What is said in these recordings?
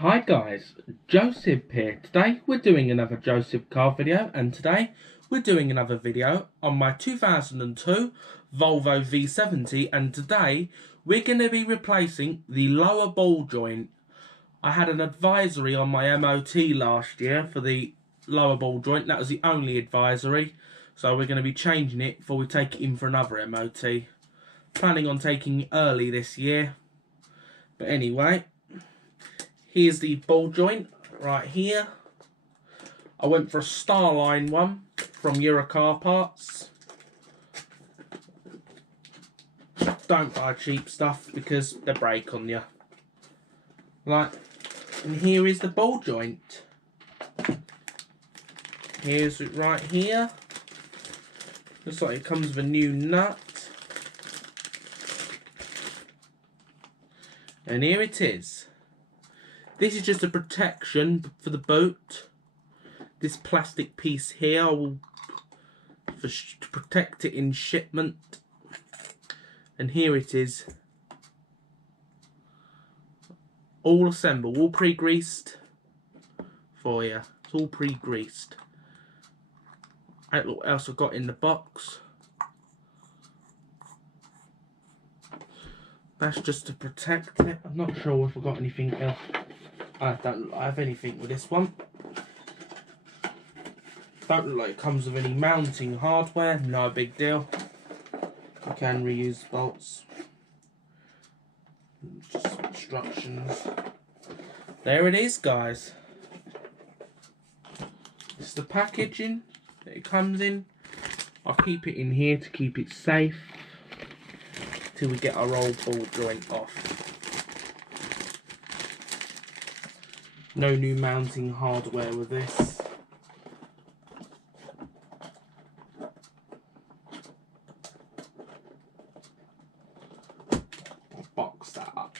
Hi guys, Joseph here. Today we're doing another Joseph car video, and today we're doing another video on my 2002 Volvo V70, and today we're going to be replacing the lower ball joint. I had an advisory on my MOT last year for the lower ball joint. That was the only advisory, so we're going to be changing it before we take it in for another MOT. Planning on taking it early this year, but anyway. Here's the ball joint right here. I went for a Starline one from Eurocar Parts. Don't buy cheap stuff because they break on you. Right, and here is the ball joint. Here's it right here. Looks like it comes with a new nut. And here it is. This is just a protection for the boot. This plastic piece here will to protect it in shipment. And here it is. All assembled, all pre-greased for you. It's all pre-greased. Look what else I've got in the box. That's just to protect it. I'm not sure if I've got anything else. I don't have anything with this one. Don't look like it comes with any mounting hardware. No big deal. You can reuse bolts. Just instructions. There it is, guys. It's the packaging that it comes in. I'll keep it in here to keep it safe till we get our old ball joint off. No new mounting hardware with this. I'll box that up.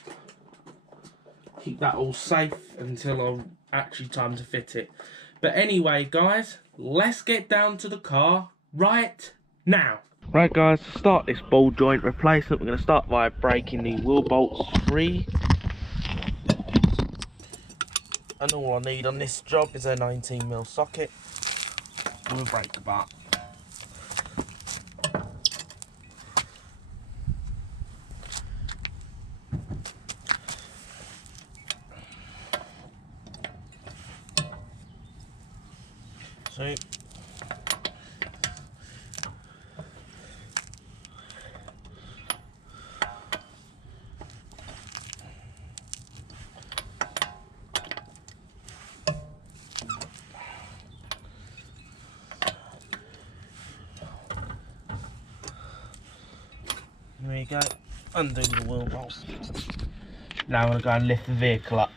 Keep that all safe until I'm actually time to fit it. But anyway, guys, let's get down to the car right now. Right, guys, to start this ball joint replacement, we're going to start by breaking the wheel bolts free. And all I need on this job is a 19mm socket with a breaker bar. So here we go, undo the wheel bolts. Now I'm going to go and lift the vehicle up.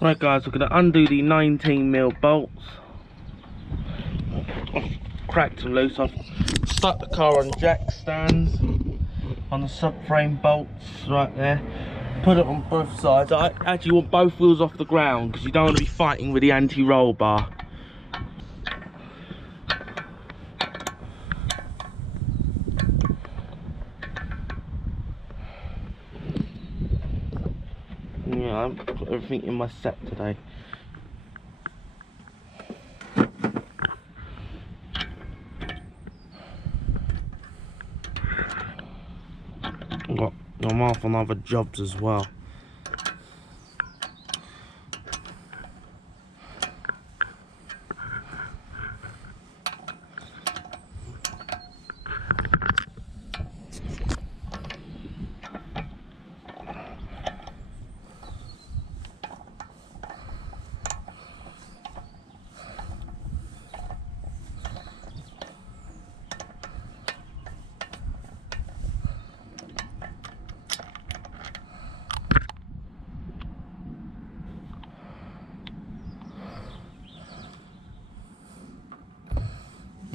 Right, guys, we're going to undo the 19mm bolts. I've cracked them loose. I've stuck the car on jack stands on the subframe bolts right there. Put it on both sides. I actually want both wheels off the ground because you don't want to be fighting with the anti-roll bar. Yeah, I've got everything in my set today. I'm off on other jobs as well.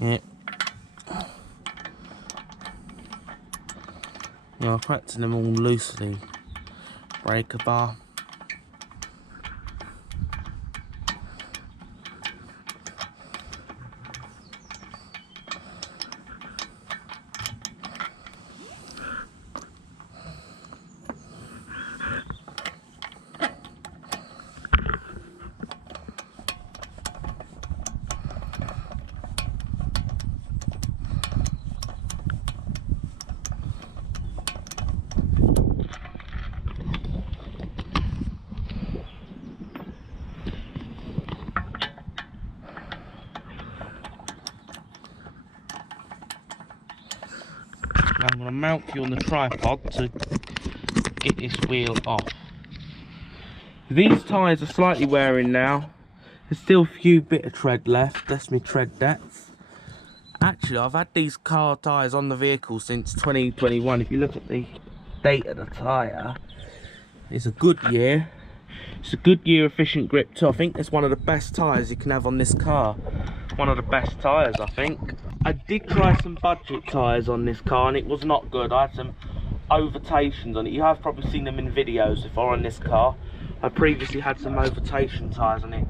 Yep. Yeah, I've cracked them all loosely. Breaker bar. going to mount you on the tripod to get this wheel off. These tyres are slightly wearing now. There's still a few bit of tread left. That's my tread depth. Actually, I've had these car tyres on the vehicle since 2021. If you look at the date of the tyre, it's a good year. It's a good year efficient grip too. I think it's one of the best tyres you can have on this car. One of the best tyres, I think. I did try some budget tyres on this car and it was not good. I had some overtations on it. You have probably seen them in videos before on this car. I previously had some overtation tyres on it,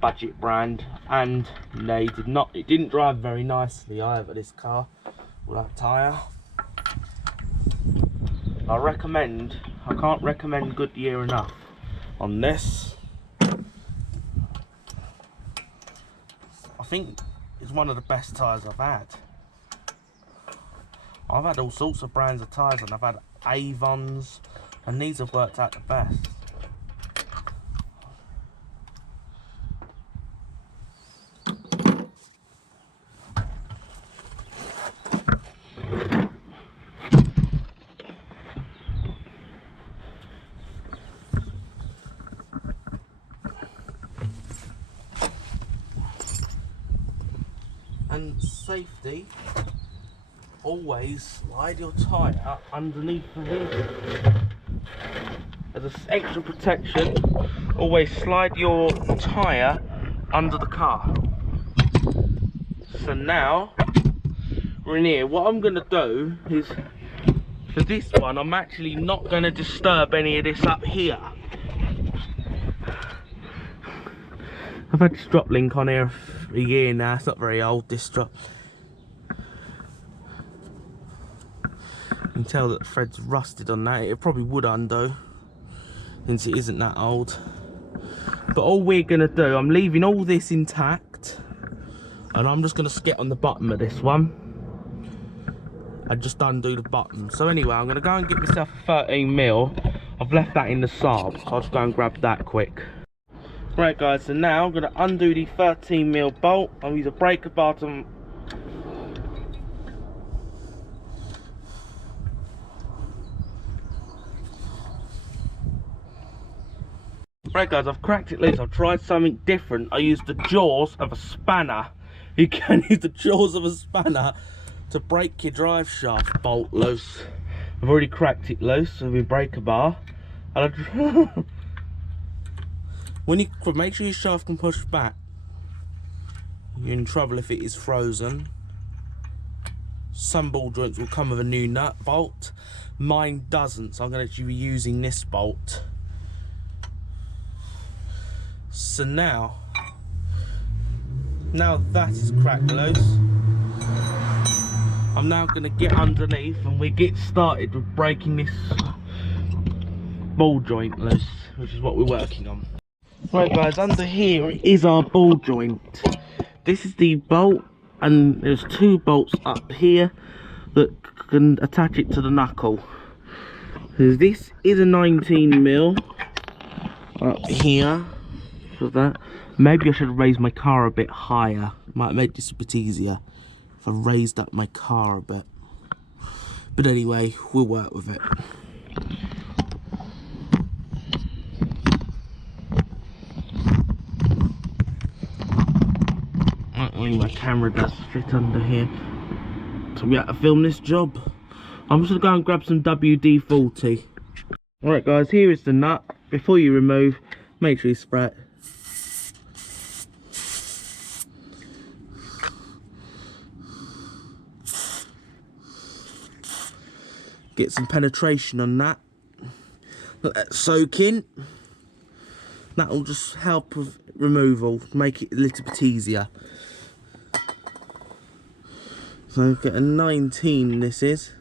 budget brand, and they did not. It didn't drive very nicely either, this car, with that tyre. I can't recommend Goodyear enough on this. I think it's one of the best tyres I've had. I've had all sorts of brands of tyres and I've had Avons, and these have worked out the best. And safety, always slide your tyre underneath the vehicle. As an extra protection, always slide your tyre under the car. So now, we're in here. What I'm going to do is, for this one, I'm actually not going to disturb any of this up here. I've had this drop link on here for a year now. It's not very old, this drop. You can tell that the thread's rusted on that. It probably would undo, since it isn't that old. But all we're going to do, I'm leaving all this intact, and I'm just going to skip on the bottom of this one and just undo the bottom. So anyway, I'm going to go and get myself a 13mm. I've left that in the Saab, so I'll just go and grab that quick. Right guys, so now I'm going to undo the 13mm bolt. I'll use a breaker bar to... Right guys, I've cracked it loose. I've tried something different. I used the jaws of a spanner. You can use the jaws of a spanner to break your drive shaft bolt loose. I've already cracked it loose with a breaker bar. And when you make sure your shaft can push back, you're in trouble if it is frozen. Some ball joints will come with a new nut bolt. Mine doesn't, so I'm going to actually be using this bolt. So now that is cracked loose, I'm now going to get underneath and we get started with breaking this ball joint loose, which is what we're working on. Right guys, under here is our ball joint. This is the bolt, and there's two bolts up here that can attach it to the knuckle. So this is a 19mm up here. For that, maybe I should raise my car a bit higher. Might make this a bit easier if I raised up my car a bit. But anyway, we'll work with it. My camera does fit under here, so we have to film this job. I'm just gonna go and grab some WD-40. Alright guys, here is the nut. Before you remove, make sure you spray it. Get some penetration on that. Let that soak in. That will just help with removal, make it a little bit easier. So get a 19 this is.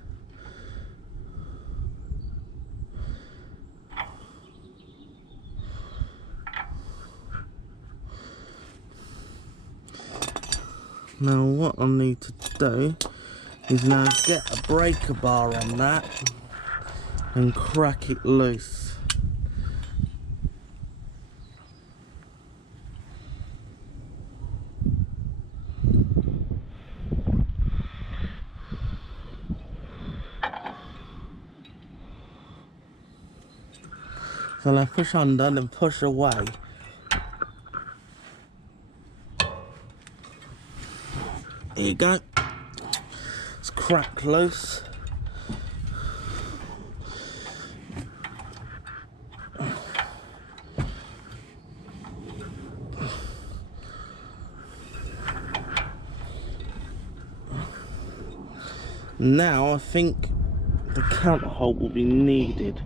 Now what I need to do is now get a breaker bar on that and crack it loose. So I push under and then push away. There you go. It's cracked loose. Now I think the counter hold will be needed.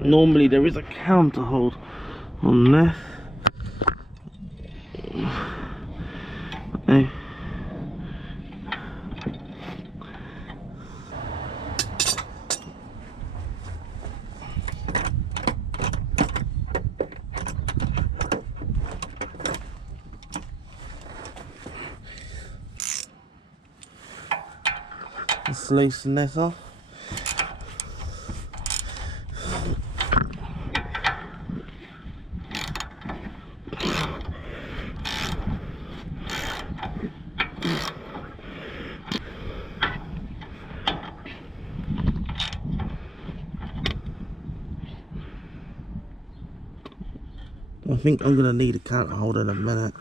Normally there is a counter hold on this. Okay. Let's loosen this off. I think I'm going to need a counter hold in a minute.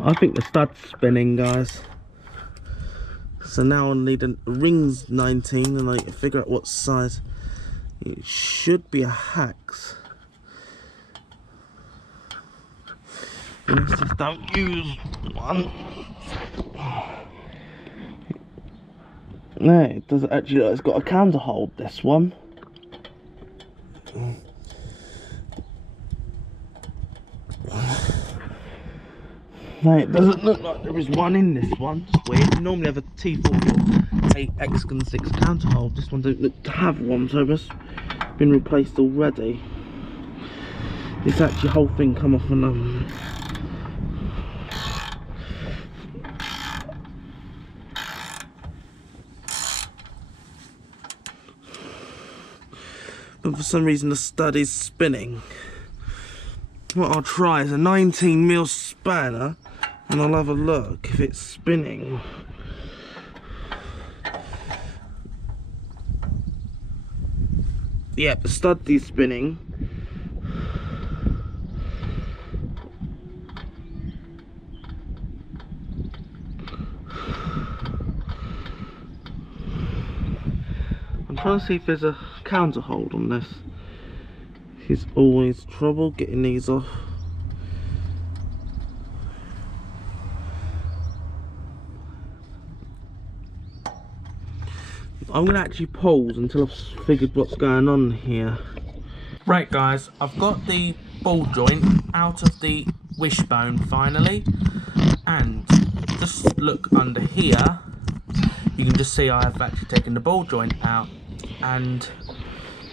I think the stud's spinning, guys. So now I need a rings 19 and I need to figure out what size. It should be a Hex. Let's just don't use one. No, it doesn't actually. It's got a counter hold, this one. No, it doesn't look like there is one in this one. It's weird. You normally have a T40 or a XC6 counter hold. This one don't look to have one, so it's been replaced already. This actually whole thing come off and but for some reason the stud is spinning. What I'll try is a 19mm spanner and I'll have a look if it's spinning. Yep, the stud is spinning. I'm trying to see if there's a counter hold on this. It's always trouble getting these off. I'm going to actually pause until I've figured what's going on here. Right guys, I've got the ball joint out of the wishbone finally, and just look under here, you can just see I have actually taken the ball joint out, and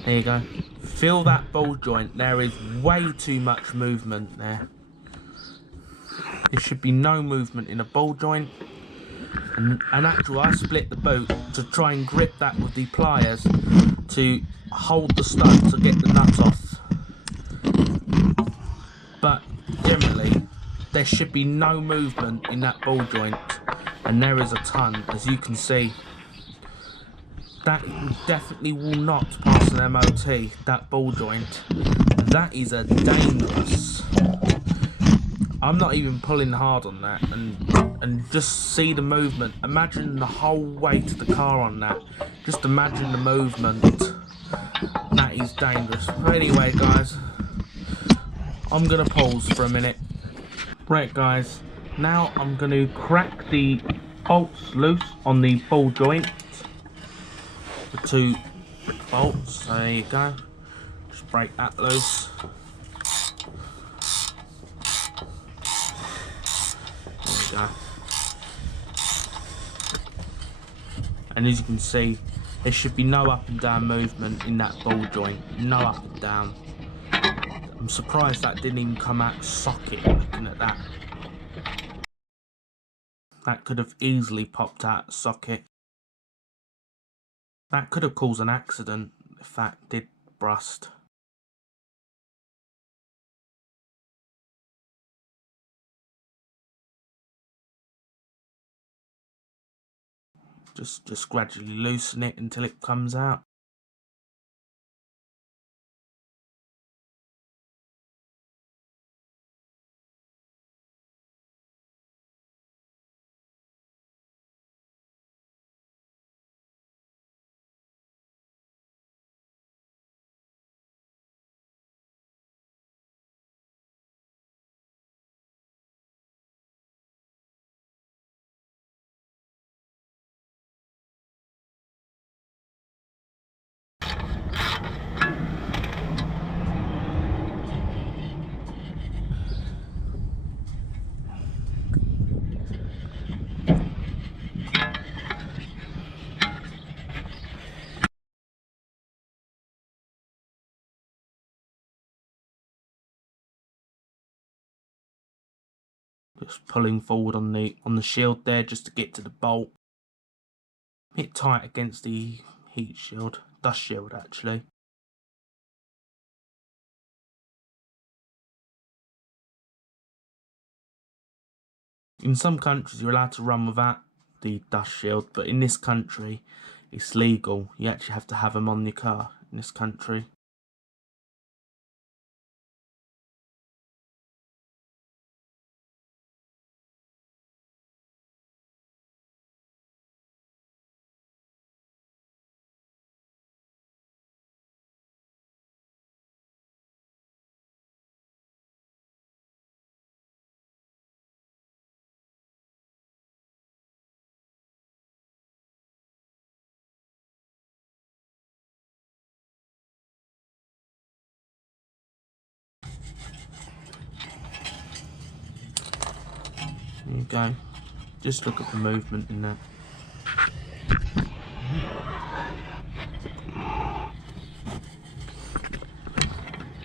there you go. Feel that ball joint, there is way too much movement there. There should be no movement in a ball joint. And actually I split the boot to try and grip that with the pliers to hold the stud to get the nuts off. But generally there should be no movement in that ball joint, and there is a ton, as you can see. That definitely will not pass an MOT, that ball joint. That is a dangerous. I'm not even pulling hard on that, and just see the movement. Imagine the whole weight of the car on that. Just imagine the movement. That is dangerous. But anyway guys, I'm gonna pause for a minute. Right guys, now I'm gonna crack the bolts loose on the ball joint. The two bolts, there you go. Just break that loose. There we go. And as you can see, there should be no up and down movement in that ball joint. No up and down. I'm surprised that didn't even come out socket, looking at that. That could have easily popped out socket. That could have caused an accident if that did burst. Just gradually loosen it until it comes out. Just pulling forward on the shield there just to get to the bolt. A bit tight against the heat shield, dust shield actually. In some countries you're allowed to run without the dust shield, but in this country it's legal. You actually have to have them on your car in this country. There you go. Just look at the movement in that.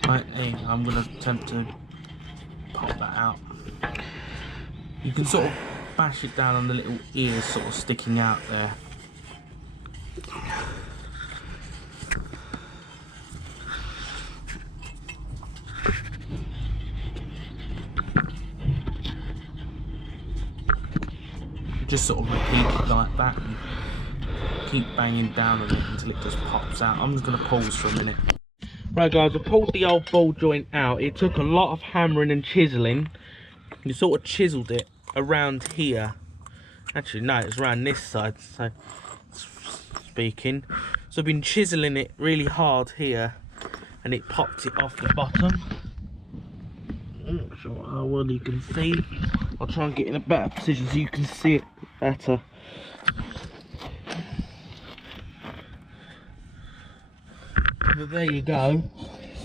Right, hey, I'm going to attempt to pop that out. You can sort of bash it down on the little ears sort of sticking out there. Just sort of repeat it like that and keep banging down on it until it just pops out. I'm just going to pause for a minute. Right guys, I pulled the old ball joint out. It took a lot of hammering and chiselling. You sort of chiselled it around here. Actually no, it's around this side, so speaking. So I've been chiselling it really hard here and it popped it off the bottom. I'm not sure how well you can see. I'll try and get in a better position so you can see it better. But there you go.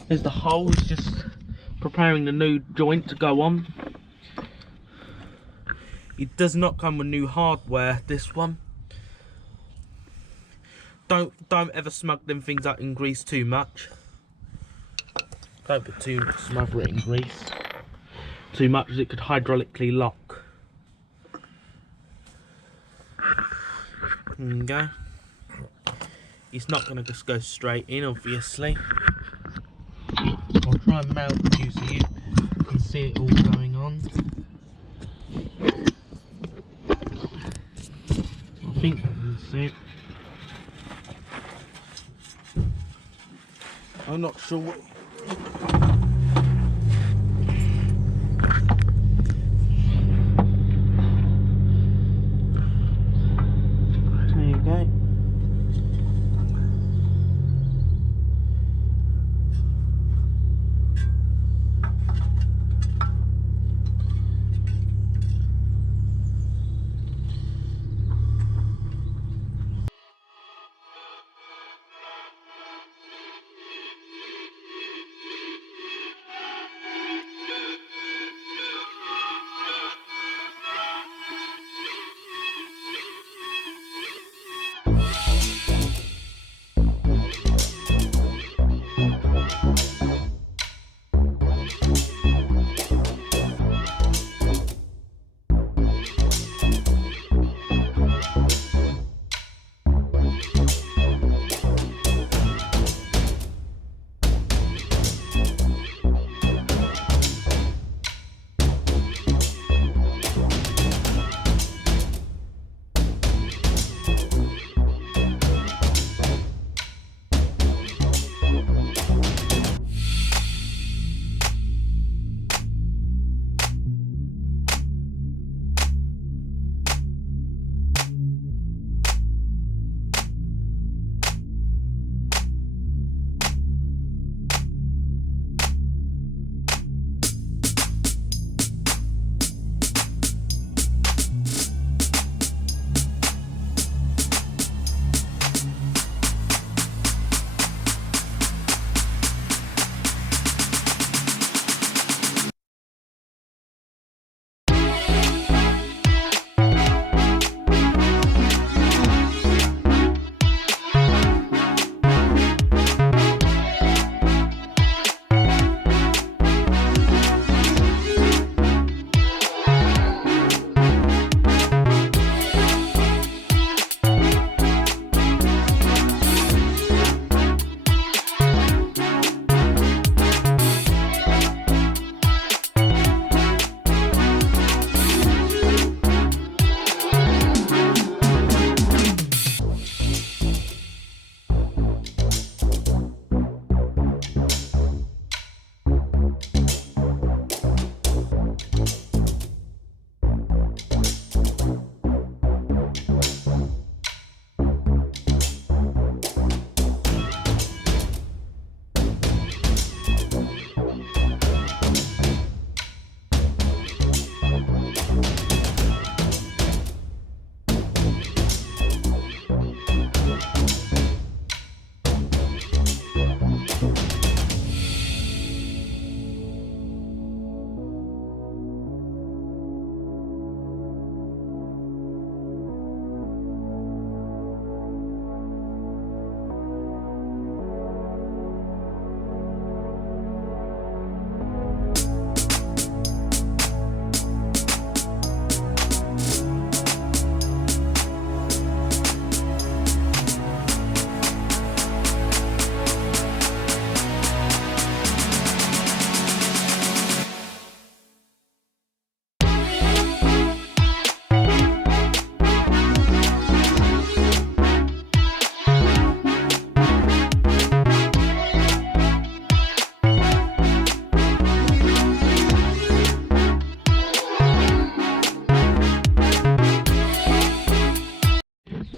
There's the hole. It's just preparing the new joint to go on. It does not come with new hardware, this one. Don't ever smug them things out in grease too much. Don't put smother it in grease too much, as it could hydraulically lock. There you go. It's not going to just go straight in, obviously. I'll try and mount you so you can see it all going on. I think I can see it. I'm not sure what... There you go.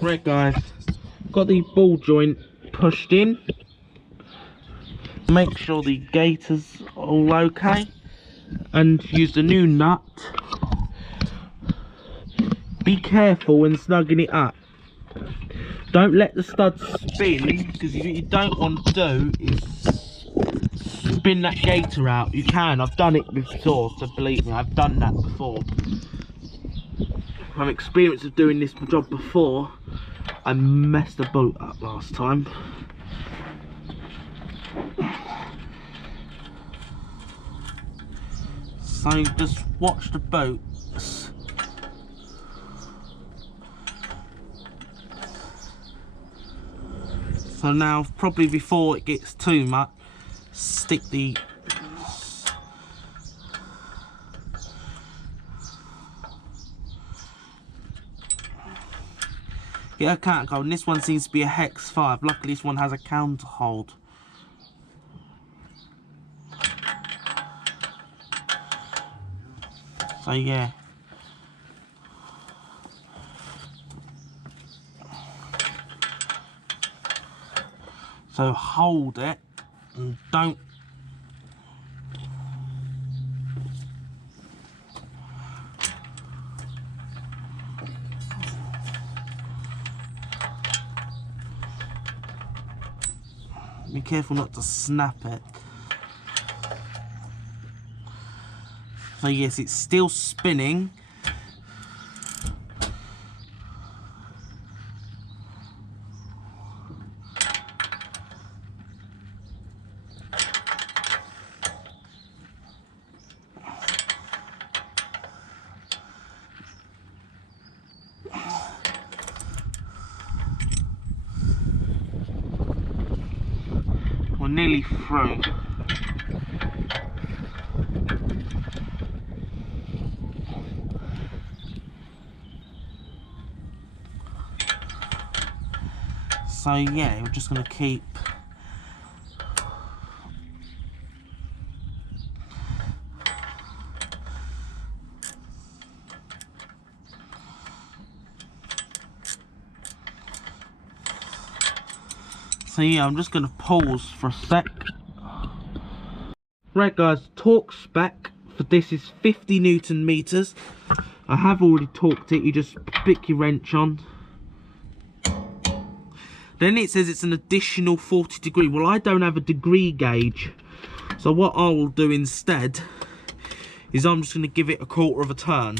Right guys, got the ball joint pushed in. Make sure the gator's all okay, and use the new nut. Be careful when snugging it up. Don't let the studs spin, because what you don't want to do is spin that gator out. You can, I've done it before, so believe me, I've done that before. From experience of doing this job before, I messed the boat up last time. So just watch the boats. So now, probably before it gets too much, stick the I can't go, and this one seems to be a hex 5. Luckily this one has a counter hold. So yeah. So hold it and don't be careful not to snap it. So yes, it's still spinning. We're nearly through. So yeah, we're just going to keep so yeah, I'm just going to pause for a sec. Right guys, torque spec for this is 50 Newton meters. I have already torqued it, you just stick your wrench on. Then it says it's an additional 40 degree. Well, I don't have a degree gauge. So what I will do instead is I'm just going to give it a quarter of a turn.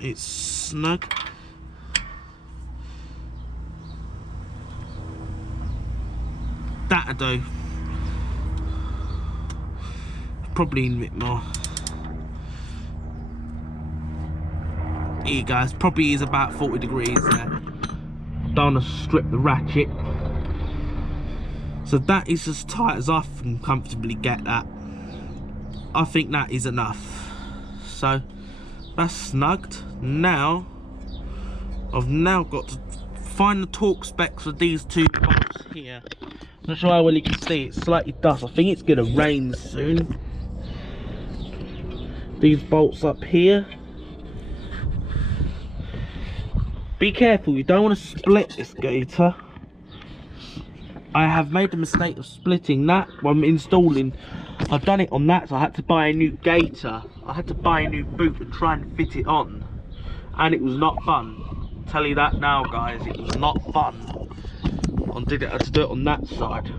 It's snug. That'll do. Probably a bit more. Here you go. It probably is about 40 degrees there. Don't want to strip the ratchet. So that is as tight as I can comfortably get that. I think that is enough. So that's snugged. Now I've now got to find the torque specs for these two bolts here. Not sure how well you can see, it's slightly dust. I think it's gonna rain soon. These bolts up here. Be careful, you don't want to split this gator. I have made the mistake of splitting that when installing. I've done it on that, so I had to buy a new gator. I had to buy a new boot and try and fit it on. And it was not fun. I'll tell you that now guys, it was not fun. I had to do it on that side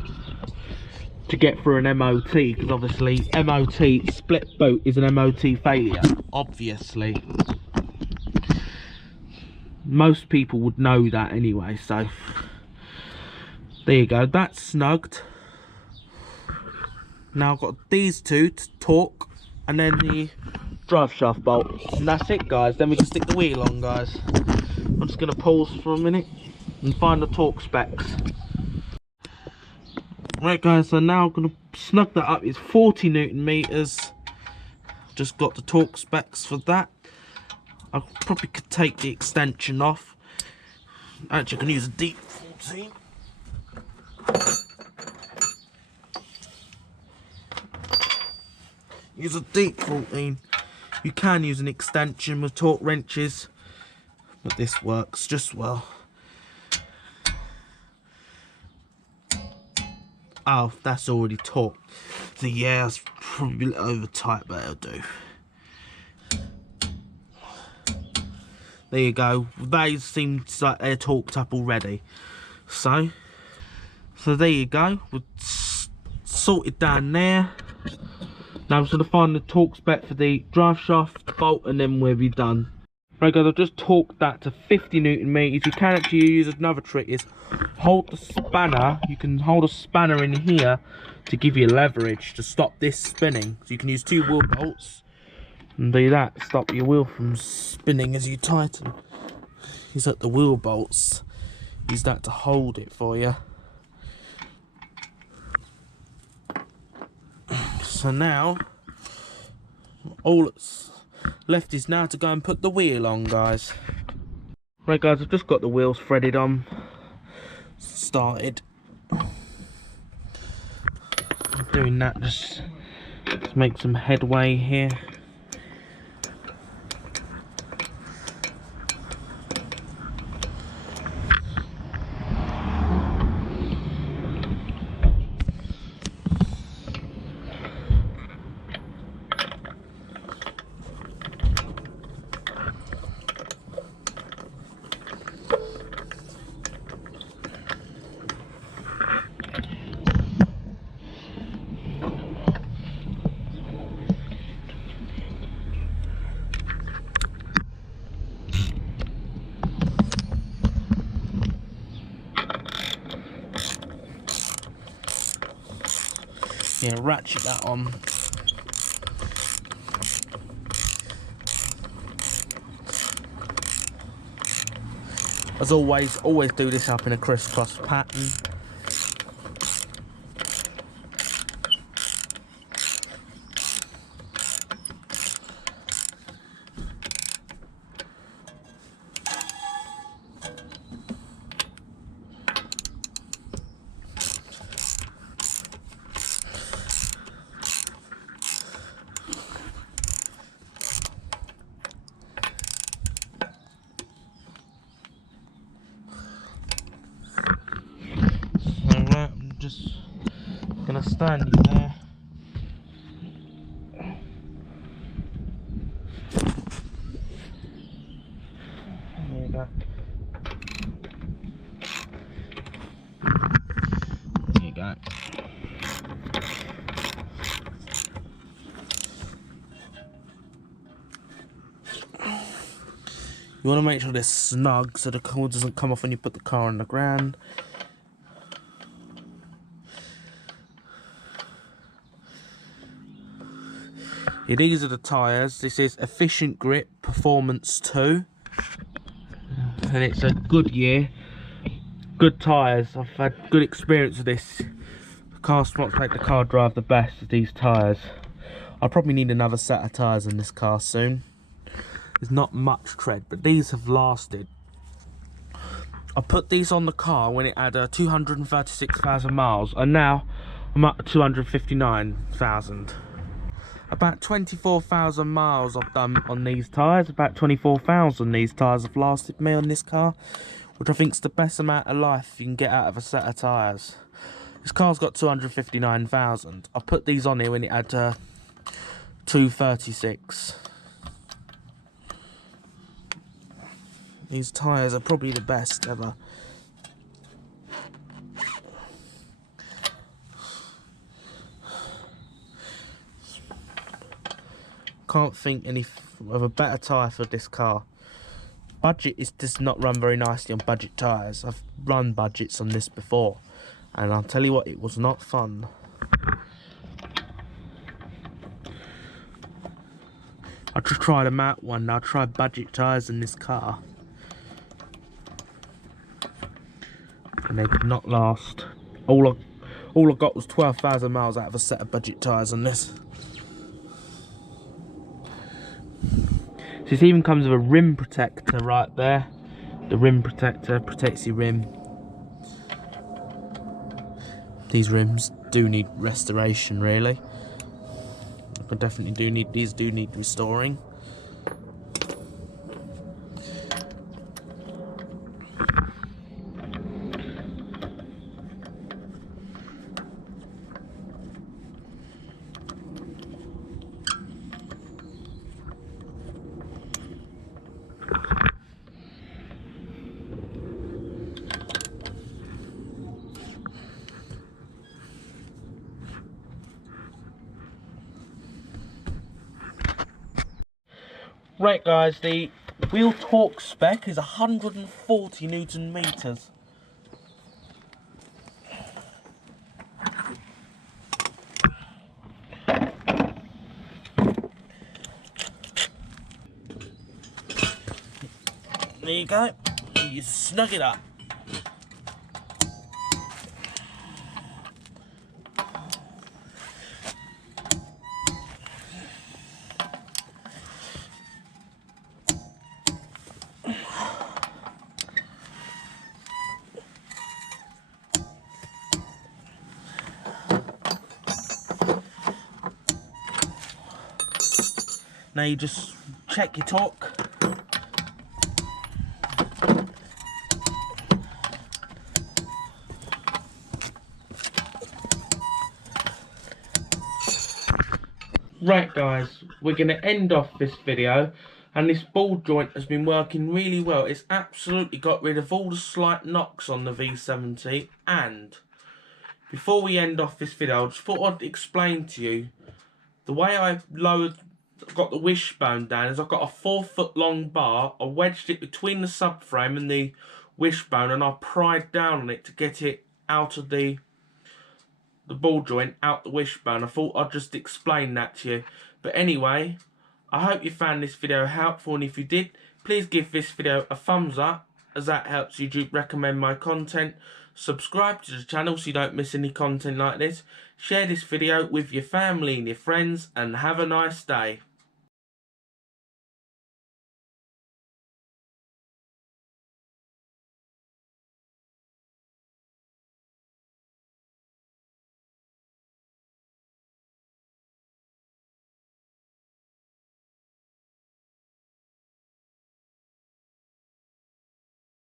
to get through an MOT, because obviously MOT, split boat is an MOT failure, obviously. Most people would know that anyway, so there you go, that's snugged. Now I've got these two to torque and then the drive shaft bolt, and that's it guys. Then we can stick the wheel on guys. I'm just going to pause for a minute and find the torque specs. Right guys, so now I'm going to snug that up. It's 40 Newton meters. Just got the torque specs for that. I probably could take the extension off. Actually, I can use a deep 14. Use a deep 14. You can use an extension with torque wrenches. But this works just well. Oh, that's already torqued. So yeah, it's probably a little over tight, but it'll do. There you go. They seem like they're torqued up already. So there you go. We'll sorted down there. Now I'm just going to find the torque spec for the drive shaft, bolt, and then we'll be done. Right guys, I've just torqued that to 50 Newton meters. You can actually use another trick is hold the spanner. You can hold a spanner in here to give you leverage to stop this spinning. So you can use 2 wheel bolts and do that. Stop your wheel from spinning as you tighten. Use like the wheel bolts. Use that to hold it for you. So now, all that's left is now to go and put the wheel on, guys. Right guys, I've just got the wheels threaded on. Started. Doing that just to make some headway here. Yeah, ratchet that on. As always do this up in a crisscross pattern. Just gonna stand you there. There you go. There you go. You want to make sure they're snug so the cord doesn't come off when you put the car on the ground. Yeah, these are the tyres. This is Efficient Grip Performance 2. And it's a Goodyear. Good tyres. I've had good experience with this. The car spots make the car drive the best with these tyres. I'll probably need another set of tyres in this car soon. There's not much tread, but these have lasted. I put these on the car when it had 236,000 miles, and now I'm up to 259,000. About 24,000 miles I've done on these tyres. About 24,000 these tyres have lasted me on this car, which I think is the best amount of life you can get out of a set of tyres. This car's got 259,000. I put these on here when it had 236. These tyres are probably the best ever. Can't think any of a better tyre for this car. Budget does not run very nicely on budget tyres. I've run budgets on this before, and I'll tell you what, it was not fun. I just tried a matte one. Now I tried budget tyres in this car, and they did not last. All I got was 12,000 miles out of a set of budget tyres on this. This even comes with a rim protector right there. The rim protector protects your rim. These rims do need restoration, really. These do need restoring. Right guys, the wheel torque spec is 140 Newton meters. There you go, you snug it up. Now you just check your torque. Right guys, we're going to end off this video, and this ball joint has been working really well. It's absolutely got rid of all the slight knocks on the V70, and before we end off this video, I just thought I'd explain to you the way I've got the wishbone down is I've got a 4-foot long bar. I wedged it between the subframe and the wishbone, and I pried down on it to get it out of the ball joint, out the wishbone. I thought I'd just explain that to you. But anyway, I hope you found this video helpful, and if you did, please give this video a thumbs up, as that helps YouTube recommend my content. Subscribe to the channel so you don't miss any content like this. Share this video with your family and your friends, and have a nice day.